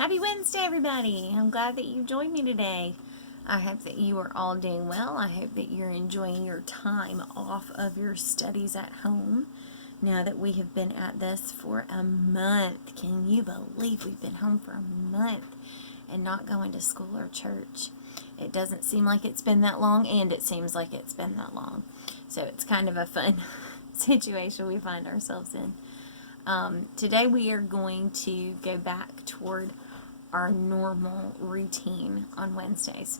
Happy Wednesday, everybody. I'm glad that you joined me today. I hope that you are all doing well. I hope that you're enjoying your time off of your studies at home. Now that we have been at this for a month, can you believe we've been home for a month and not going to school or church? It doesn't seem like it's been that long, and it seems like it's been that long. So it's kind of a fun situation we find ourselves in. Today we are going to go back toward our normal routine on Wednesdays.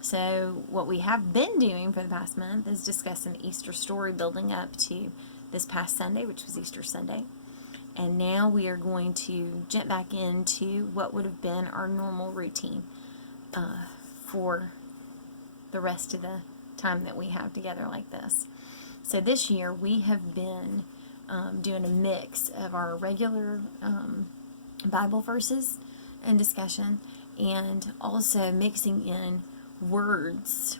So what we have been doing for the past month is discussing the Easter story building up to this past Sunday, which was Easter Sunday. And now we are going to jump back into what would have been our normal routine for the rest of the time that we have together like this. So this year we have been doing a mix of our regular Bible verses and discussion, and also mixing in words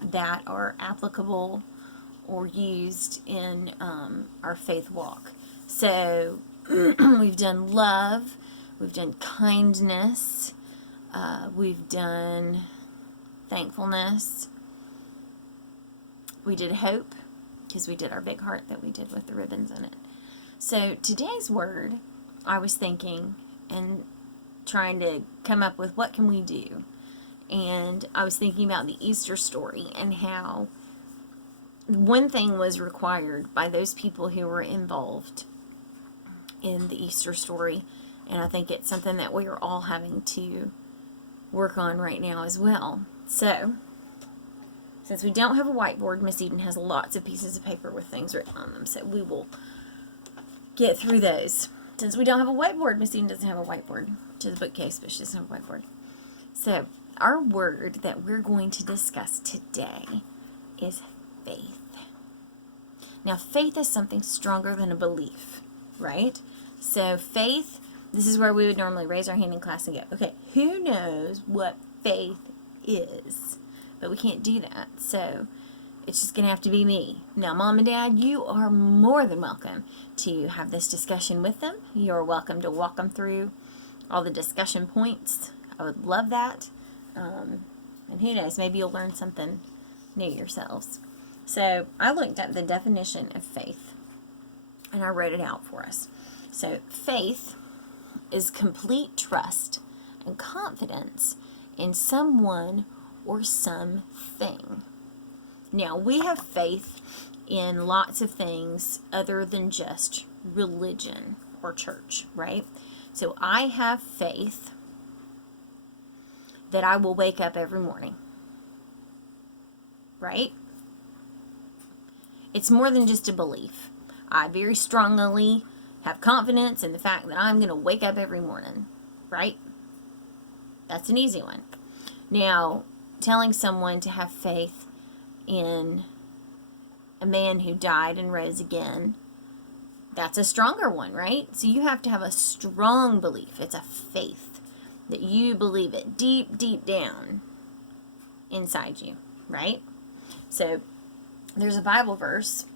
that are applicable or used in our faith walk. So we've done love, we've done kindness, we've done thankfulness, we did hope, because we did our big heart that we did with the ribbons in it. So today's word, I was thinking and trying to come up with what can we do. And I was thinking about the Easter story and how one thing was required by those people who were involved in the Easter story. And I think it's something that we are all having to work on right now as well. So, since we don't have a whiteboard, Miss Eden has lots of pieces of paper with things written on them. So we will get through those. Since we don't have a whiteboard, Miss Eden doesn't have a whiteboard. She has a bookcase, but she doesn't have a whiteboard. So our word that we're going to discuss today is faith. Now, faith is something stronger than a belief, right? So faith, this is where we would normally raise our hand in class and go, okay, who knows what faith is? But we can't do that, so it's just going to have to be me. Now, Mom and Dad, you are more than welcome to have this discussion with them. You're welcome to walk them through all the discussion points. I would love that. And who knows, maybe you'll learn something new yourselves. So I looked at the definition of faith, and I wrote it out for us. So faith is complete trust and confidence in someone or something. Now, we have faith in lots of things other than just religion or church, right? So I have faith that I will wake up every morning, right? It's more than just a belief. I very strongly have confidence in the fact that I'm going to wake up every morning, right? That's an easy one. Now, telling someone to have faith in a man who died and rose again, that's a stronger one, right? So you have to have a strong belief. It's a faith that you believe it deep, deep down inside you, right? So there's a Bible verse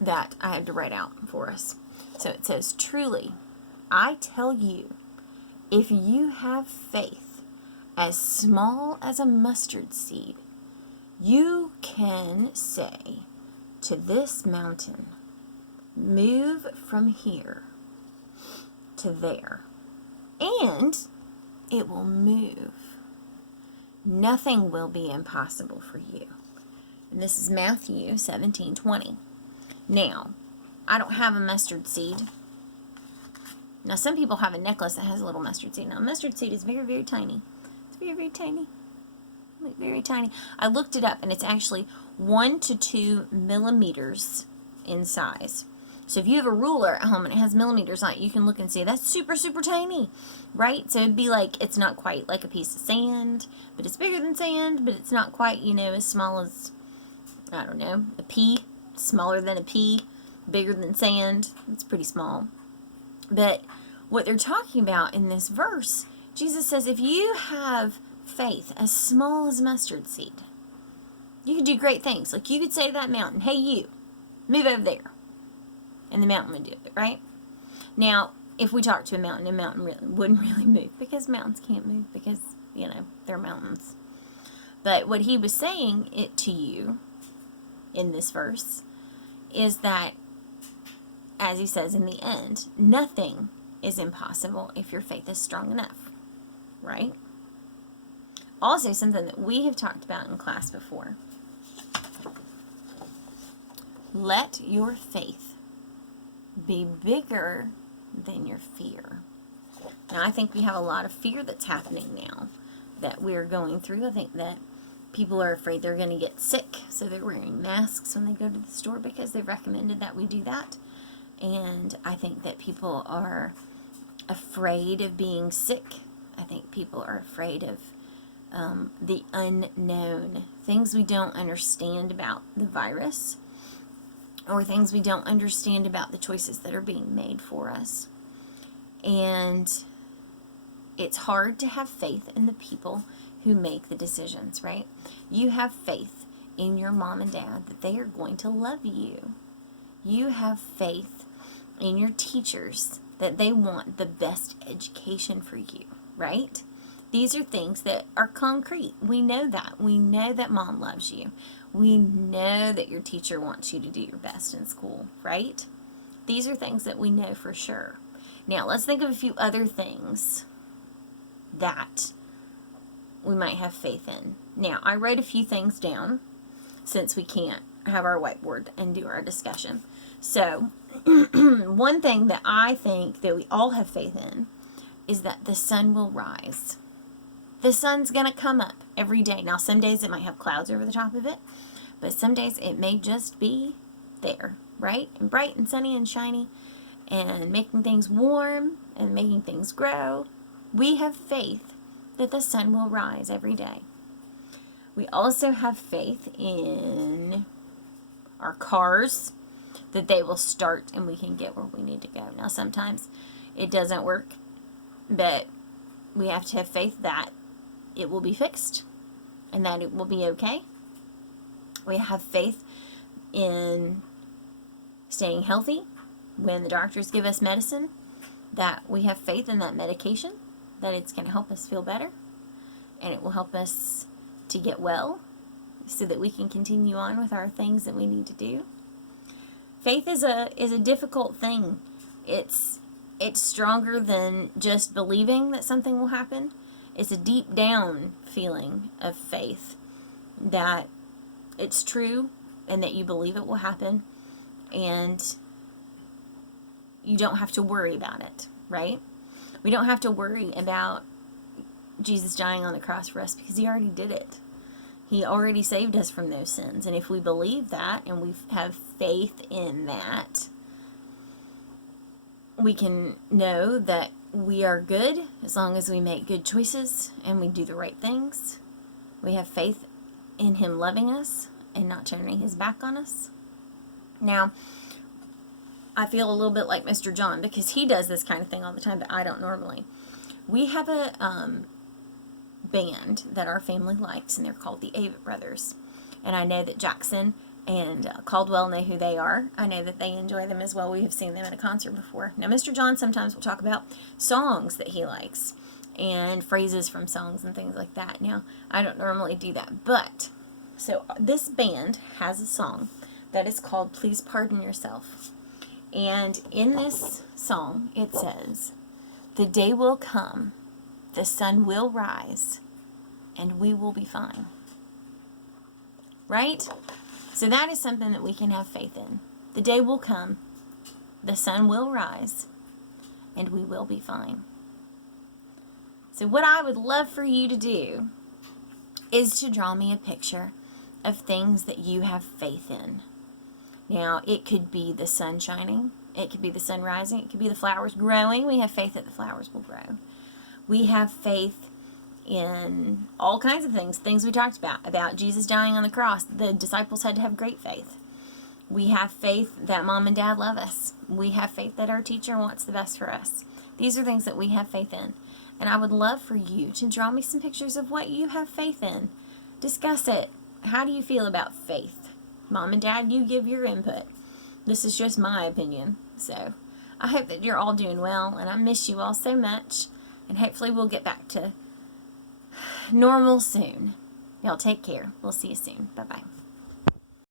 that I had to write out for us. So it says, truly, I tell you, if you have faith as small as a mustard seed, you can say to this mountain, move from here to there, and it will move. Nothing will be impossible for you. And this is Matthew 17:20. Now, I don't have a mustard seed. Now, some people have a necklace that has a little mustard seed. Now, mustard seed is very, very tiny. It's very, very tiny. Very tiny. I looked it up, and it's actually 1 to 2 millimeters in size. So if you have a ruler at home and it has millimeters on it, you can look and see that's super, super tiny, right? So it'd be like, it's not quite like a piece of sand, but it's bigger than sand, but it's not quite, as small as, I don't know, a pea, smaller than a pea, bigger than sand. It's pretty small. But what they're talking about in this verse, Jesus says, if you have faith as small as mustard seed, you can do great things. Like you could say to that mountain, hey, you, move over there. And the mountain would do it, right? Now, if we talk to a mountain wouldn't really move, because mountains can't move because, they're mountains. But what he was saying it to you in this verse is that, as he says in the end, nothing is impossible if your faith is strong enough, right? Also, something that we have talked about in class before. Let your faith be bigger than your fear. Now, I think we have a lot of fear that's happening now that we're going through. I think that people are afraid they're going to get sick, so they're wearing masks when they go to the store because they've recommended that we do that. And I think that people are afraid of being sick. I think people are afraid of the unknown, things we don't understand about the virus, or things we don't understand about the choices that are being made for us. And it's hard to have faith in the people who make the decisions, right? You have faith in your mom and dad that they are going to love you. You have faith in your teachers that they want the best education for you, right? These are things that are concrete. We know that. We know that mom loves you. We know that your teacher wants you to do your best in school, right? These are things that we know for sure. Now, let's think of a few other things that we might have faith in. Now, I wrote a few things down since we can't have our whiteboard and do our discussion. So, one thing that I think that we all have faith in is that the sun will rise. The sun's going to come up every day. Now, some days it might have clouds over the top of it, but some days it may just be there, right? And bright and sunny and shiny and making things warm and making things grow. We have faith that the sun will rise every day. We also have faith in our cars, that they will start and we can get where we need to go. Now, sometimes it doesn't work, but we have to have faith that it will be fixed and that it will be okay. We have faith in staying healthy when the doctors give us medicine, that we have faith in that medication, that it's going to help us feel better and it will help us to get well so that we can continue on with our things that we need to do. Faith is a difficult thing. It's stronger than just believing that something will happen. It's a deep down feeling of faith that it's true and that you believe it will happen and you don't have to worry about it, right? We don't have to worry about Jesus dying on the cross for us because he already did it. He already saved us from those sins. And if we believe that and we have faith in that, we can know that we are good as long as we make good choices and we do the right things. We have faith in him loving us and not turning his back on us. Now, I feel a little bit like Mr. John because he does this kind of thing all the time, but I don't normally. We have a band that our family likes, and they're called the Avett Brothers. And I know that Jackson and Caldwell know who they are. I know that they enjoy them as well. We have seen them at a concert before. Now, Mr. John sometimes will talk about songs that he likes and phrases from songs and things like that. Now, I don't normally do that, but so this band has a song that is called Please Pardon Yourself. And in this song, it says, "The day will come, the sun will rise, and we will be fine." Right? So that is something that we can have faith in. The day will come, the sun will rise, and we will be fine. So what I would love for you to do is to draw me a picture of things that you have faith in. Now, it could be the sun shining. It could be the sun rising. It could be the flowers growing. We have faith that the flowers will grow. We have faith in all kinds of things we talked about Jesus dying on the cross. The disciples had to have great faith. We have faith that mom and dad love us. We have faith that our teacher wants the best for us. These are things that we have faith in. And I would love for you to draw me some pictures of what you have faith in. Discuss it. How do you feel about faith? Mom and dad, you give your input. This is just my opinion. So I hope that you're all doing well, and I miss you all so much. And hopefully we'll get back to normal soon. Y'all take care. We'll see you soon. Bye-bye.